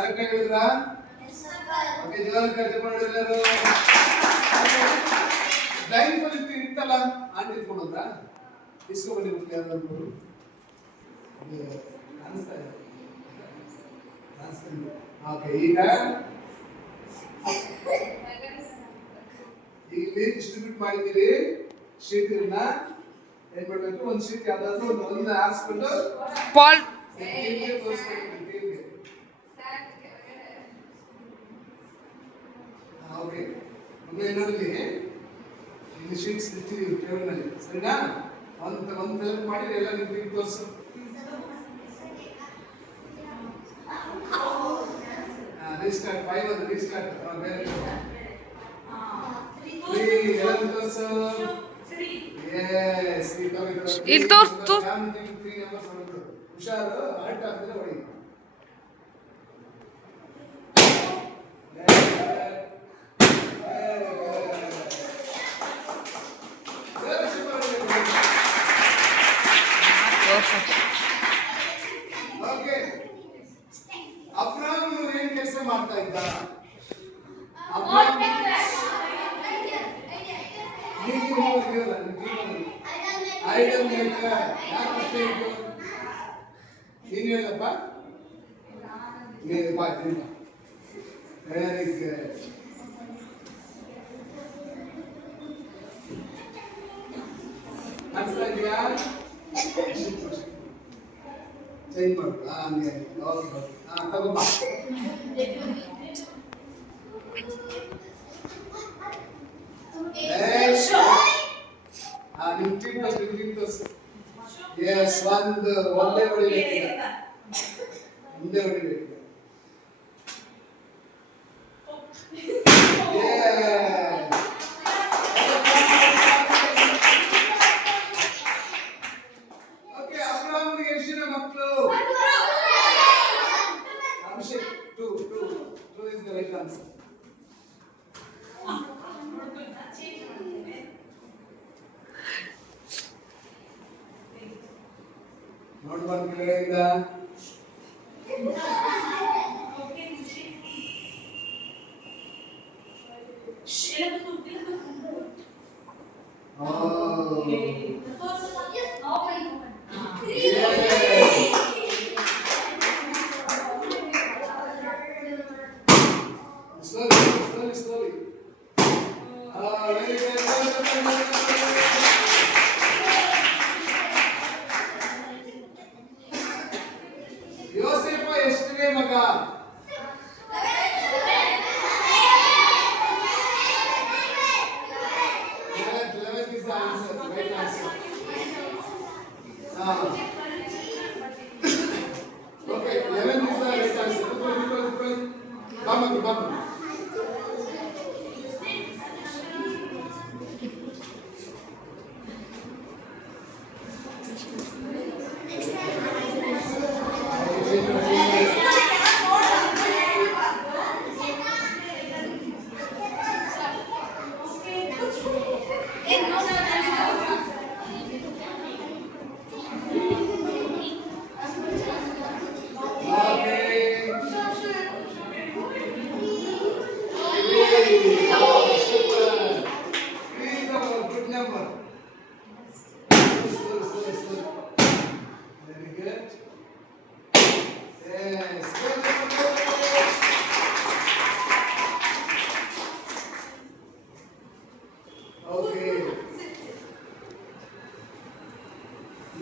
ಕರೆಕ್ಟ್ ಆಗಿ ಹೇಳಿದ್ರಾ? ಓಕೆ, ಜೋರಾಗಿ ಕರೆಕ್ಟ್ ಮಾಡಿ ಎಲ್ಲರೂ. ಬ್ಲೈಂಡ್ ಫುಲ್ ಇತ್ತಲ್ಲ, ಆಂಟಿ ಇಟ್ಕೊಂಡ್ರಾ ಇಸ್ಕೊ ಬನ್ನಿ ಬಿಟ್ಟು ಯಾರು ಕಾಣಿಸ್ತಾ ಇದೆ. ಓಕೆ, ಈಗ ಇಲ್ಲಿ ಡಿಸ್ಟ್ರಿಬ್ಯೂಟ್ ಮಾಡಿದ್ದೀರಿ ಶೀಟ್. ಏನ್ ಮಾಡ್ಬೇಕು, ಒಂದು ಶೀಟ್ ಯಾವ್ದಾದ್ರು ಒಂದು ಆರಿಸ್ಕೊಂಡು ಪಾಲ್ ಓಕೆ, ನೋಡಿ ಇಲ್ಲಿ ಶೀಟ್ಸ್ ಇರ್ತೀವಿ ಟೇಬಲ್ ಮೇಲೆ, ಸರಿನಾ? ಒಂದು ಫಿಲ್ ಮಾಡಿ ಎಲ್ಲ ನಿಮ್ಗೆ ತೋರಿಸು. ರೀಸ್ಟಾರ್ಟ್ 5 ಒಂದು ರೀಸ್ಟಾರ್ಟ್ ಬೇರೆ ಇಲ್ಲಿ ತೋರ್ಸು. ಹುಷಾರು, ಅಲ್ಟ್ ಆಗ್ತದೆ ಹೊಡಿ. ಓಕೆ, ಅಬ್ರಾಮ್ ಏನ್ ಕೆಲಸ ಮಾಡ್ತಾ ಇದ್ದ? Idol maker. ನೀನು ಹೇಳಪ್ಪ. Very good. ಅನ್ಸ್ತಾ ಇದೆಯಾ? ಚೇಂಜ್ ಮಾಡು. ಹಂಗೆ ತಗೋಬ. ಎಸ್, ಒಂದು ಒಂದೇ ಹೊಡಿಬೇಕು, ಮುಂದೆ ಹೊಡಿಬೇಕು. ಓಕೆ, ಅಬ್ರಾಹ್ಮನಿಗೆ ಎಷ್ಟು ಜನ ಮಕ್ಕಳು? ಅಭಿಷೇಕ್ 2 is the right answer. ನೋಡ್ಬಾರ್ದು ಕೆಳಗಡೆಯಿಂದ. Slowly. Very good. ಯೋಸೇಫ ಎಷ್ಟನೇ ಮಗ? 11 is the answer, right answer. Okay, 11 is the right answer. Come.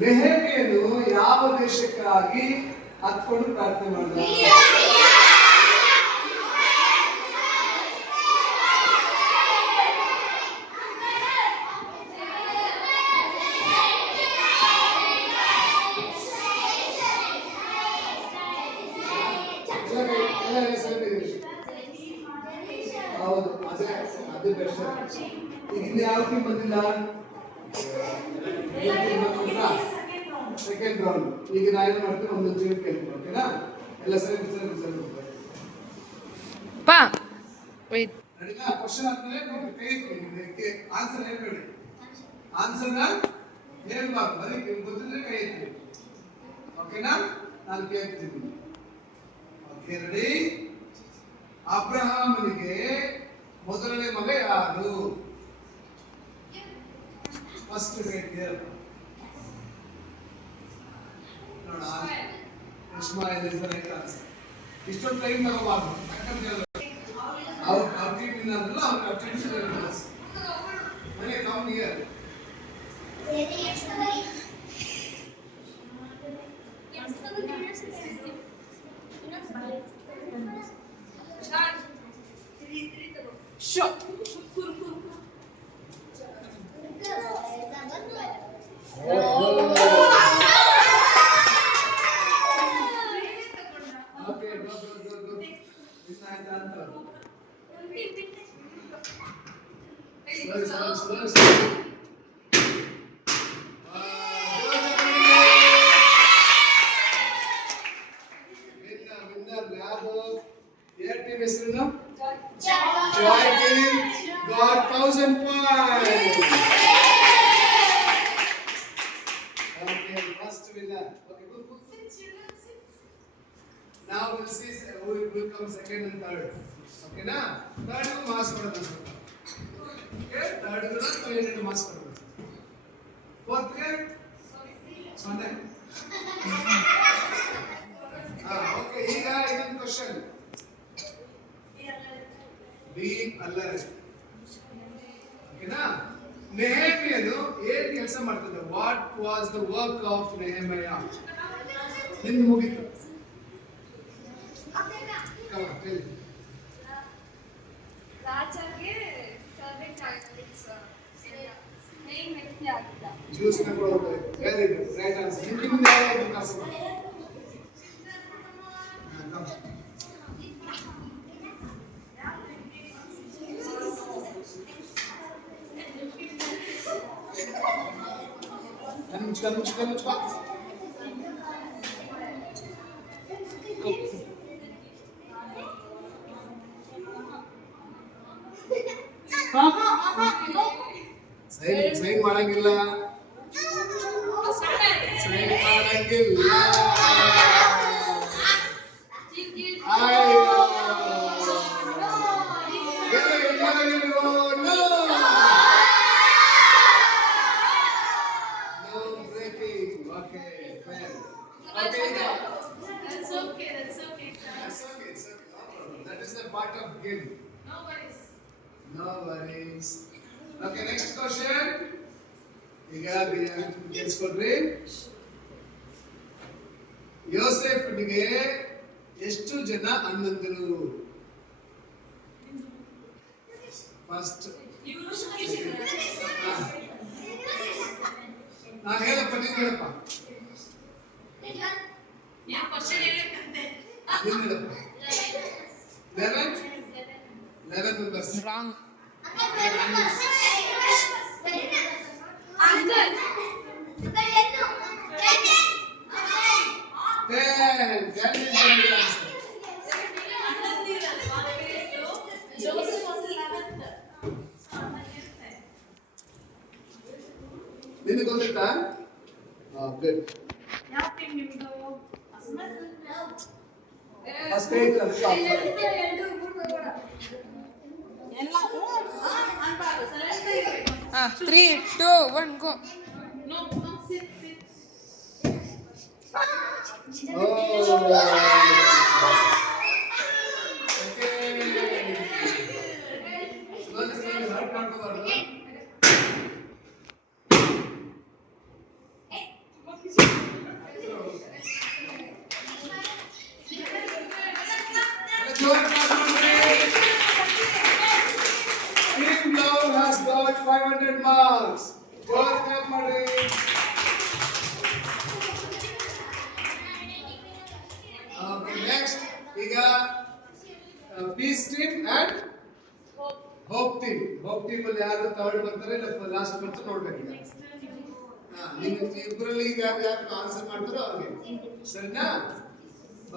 ನೆಹೆಮೀಯನು ಯಾವ ದೇಶಕ್ಕಾಗಿ ಹತ್ಕೊಂಡು ಪ್ರಾರ್ಥನೆ ಮಾಡಿದ? ಹೌದು, ಅದೇ ಬೆಸ್ಟ್. ಈಗ ಯಾವ ಟೀಮ್ ಬಂದಿಲ್ಲ? Second round. ಈಗ ನಾ ಏನು ಮಾಡ್ತೀನಿ, ಒಂದು ಜೀವ ಕೇಳ್ತೀನಿ. ಓಕೆನಾ? ಎಲ್ಲ ಸರಿ ಕ್ವಶನ್ ಆದ್ಮೇಲೆ ಕೈ ಎತ್ತಿ ಆನ್ಸರ್ ಹೇಳ್ಬೇಡಿ. ಆನ್ಸರ್ನ ಹೇಳ್ಬಾರ್ದು, ಅದಕ್ಕೆ ಗೊತ್ತಿದ್ರೆ ಕೈ ಎತ್ತಿ. ಓಕೆನಾ? ನಾನು ಕೇಳ್ತೀನಿ. ಓಕೆ. ರೆಡಿ? ಅಬ್ರಹಾಮನಿಗೆ ಮೊದಲನೇ ಮಗ ಯಾರು? ಫಸ್ಟ್ ಗ್ರೇಟ್ ಇಯರ್ ನೋಡ, Ismail is the right answer. ಇಷ್ಟೊಂದು ಟೈಮ್ ತಗೋಬಾರ್ದು, ಯಾಕಂದ್ರೆ ಅವ್ರ ಟೀಮ್ ಇನ್ನಾರಲ್ಲ, ಅವ್ರ ಟ್ರೆಡಿಷನಲ್ ರೂಲ್ಸ್. ಮನೆ ಕಮ್ ಹಿಯರ್. ಓಕೆ, ಗೋ. ಇಷ್ಟ ಆಯ್ತಾ ಅಂತ? ಸ್ಲೋ. ವಿನ್ನರ್ ಯಾರು? ಏರ್ ಟೀಮ್ ಹೆಸರು? Joy team got 1000 points. Okay, first winner. Okay, good. Now we'll see who will come second and third. Okay na? Third को marks ಕೊಡೋಣ ಸ್ವಲ್ಪ. Okay, third को 200 marks ಕೊಡೋಣ. Fourth ಗೆ 0. Okay, ಈಗ ಇನ್ನೊಂದು ಕ್ವೆಶ್ಚನ್. ಬಿ ಅಲ್ಲರೆ. ಓಕೆನಾ? ನೆಹೆಮಿಯನು ಏನು ಕೆಲಸ ಮಾಡ್ತಿದ್ದ? What was the work of Nehemiah? ನಿನ್ನ ಮುಗಿತು. ರಾಜಾಗೆ ಸರ್ವೆಂಟ್ ಆಗಿದ್ದ ಮೇನ್ ವ್ಯಕ್ತಿ ಆಗಿದ್ದ. ಜ್ಯೂಸ್ ಕೊಡೋದು. Very good, right answer. ನಿಮ್ಮಿಂದ ಯಾರು ಕಾಸು? ಮುಚ್ಕ. ಸೈನ್ ಮಾಡಂಗಿಲ್ಲ. That's okay. That is the part of game. No worries. Okay, next question. ಈಗ ಕೇಳಿಸ್ಕೊಳ್ರಿ. ಯೋಸೇಫನಿಗೆ ಎಷ್ಟು ಜನ ಅಣ್ಣಂದಿರು? ಫಸ್ಟ್ ಹೇಳಪ್ಪ, ನೀನು ಹೇಳಪ್ಪ. ನೀನು ಹೇಳಪ್ಪ. 11 members. Wrong. ನಿನಗೆ ಗೊತ್ತಿತ್ತಾ? Good. First eight Ah, 3, 2, 1, go. No, sit. Team Love has got 500 marks. Join them, Mari. Okay, next we got Peace Team and Hope Team. Hope Team ಅಲ್ಲಿ ಯಾರು ಥರ್ಡ್ ಬರ್ತಾರೆ ಇಲ್ಲ ಲಾಸ್ಟ್ ಬರ್ತಾರೆ ನೋಡ್ಬೇಕು. ನೀವು ಇಬ್ಬರಲ್ಲಿ ಯಾರು ಆನ್ಸರ್ ಮಾಡ್ತಾರೋ ಅವ್ರಿಗೆ, ಸರಿನಾ?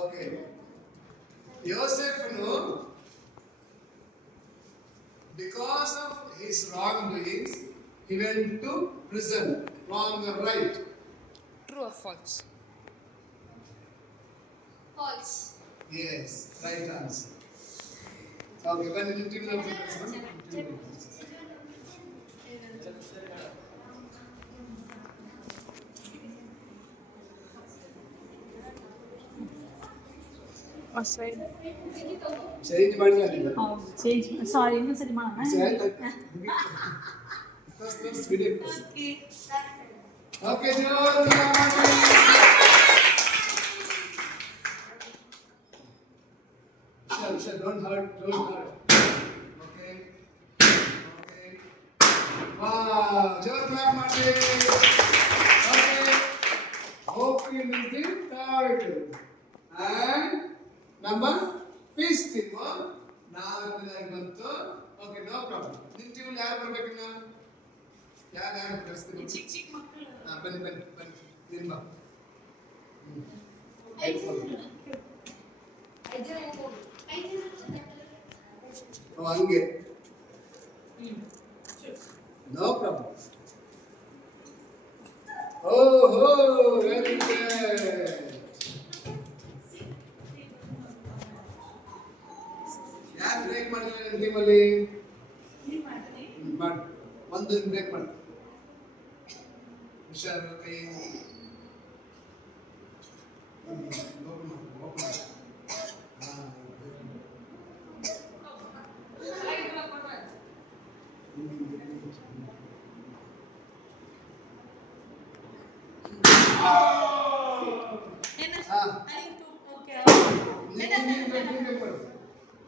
ಓಕೆ. ಯೋಸೆಫನು because of his wrongdoings he went to prison. Wrong or right? True or false? False. Yes right answer. Okay ಬನ್ನಿ ನಿಮ್ಮ ಟೀಮ್ ಸೈಡ್ ಚೇಂಜ್ ಮಾಡಿಲ್ಲ ನೀವು ಹೌದು ಚೇಂಜ್ ಸಾರಿ ಇನ್ನೊಂದ್ಸರಿ ಮಾಡೋಣ ಓಕೆ ಜೋರ್ Shall don't hurt. Okay. Wow, jor clap ಮಾಡಿ. Okay. Hope you will be third. And number peace team. ನಾಲ್ಕನೇದಾಗಿ ಬಂತು. Okay, no problem. ನಿಮ್ಮ ಟೀಮ್ ಯಾರು ಬರ್ಬೇಕಿನ್ನ? ಯಾರು ಕಳಿಸ್ತೀವಿ? ಚಿಕ್ಕ ಮಕ್ಕಳು ಬನ್ನಿ. ನಿಮ್ಮ ಬಾ. ಹಂಗೆ ನೋ ಪ್ರಾಬ್ಲಮ್. ಓಹೋ ವೆರಿ ಗುಡ್. ಯಾರು ಬ್ರೇಕ್ ಮಾಡಿಲ್ಲ ನಿಮ್ಮ ಟೀಮಲ್ಲಿ? ಮಾಡಿ ಒಂದು ಬ್ರೇಕ್ ಮಾಡಿ ಹುಷಾರು ಕೈ open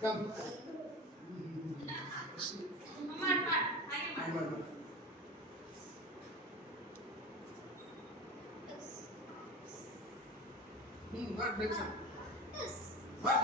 Come. What breaks up? What?